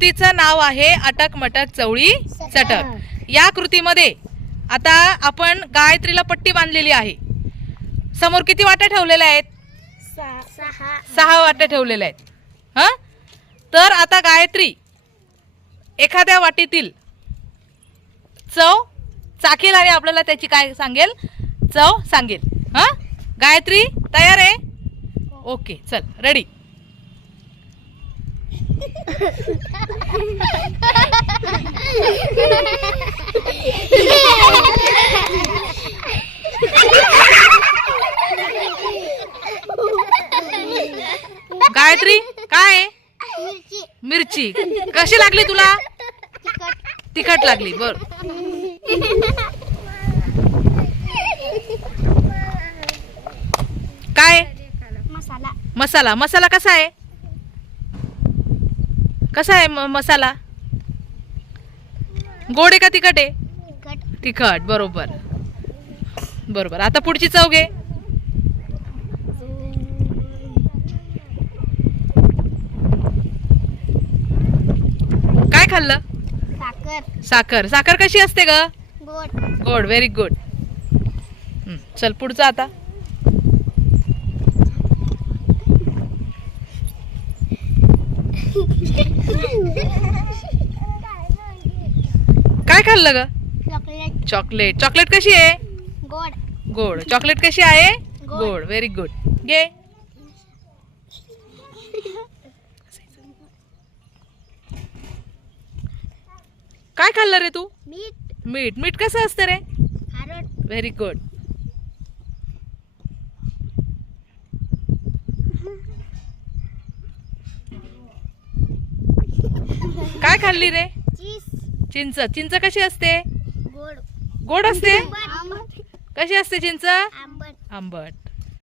कृतीचं नाव आहे अटक मटक चवळी चटक या कृतीमध्ये आता आपण गायत्रीला पट्टी बांधलेली आहे. समोर किती वाट्या ठेवलेल्या आहेत? सहा सहा वाट्या ठेवलेल्या आहेत. हां? तर आता गायत्री एखाद्या वाटीतील चव चाखेल आणि आपल्याला त्याची काय सांगेल? चव सांगेल. हां? गायत्री तयार आहे? ओके चल रेडी गायत्री काय? मिरची. मिरची. कशी लागली तुला? तिखट. लागली बर. काय? मसाला. मसाला. मसाला कसा आहे? कसा आहे म- मसाला? गोड आहे का तिखट आहे? तिखट. तिखट बरोबर. बरोबर. आता पुढची चव घे. काय खाल्लं? साखर. साखर. साखर कशी असते ग? गोड. गोड. व्हेरी गुड चल पुढचं आता. काय खाल्लं ग? चॉकलेट. चॉकलेट. चॉकलेट कशी आहे? गोड. गोड. चॉकलेट कशी आहे? गोड. व्हेरी गुड घे. काय खाल्लं रे तू? मीठ. मीठ. मीठ कसं असतं रे? व्हेरी गुड काय खाल्ली रे? चिंच. चिंच कशी असते? गोड. गोड असते? कशी असते चिंच? आंबट.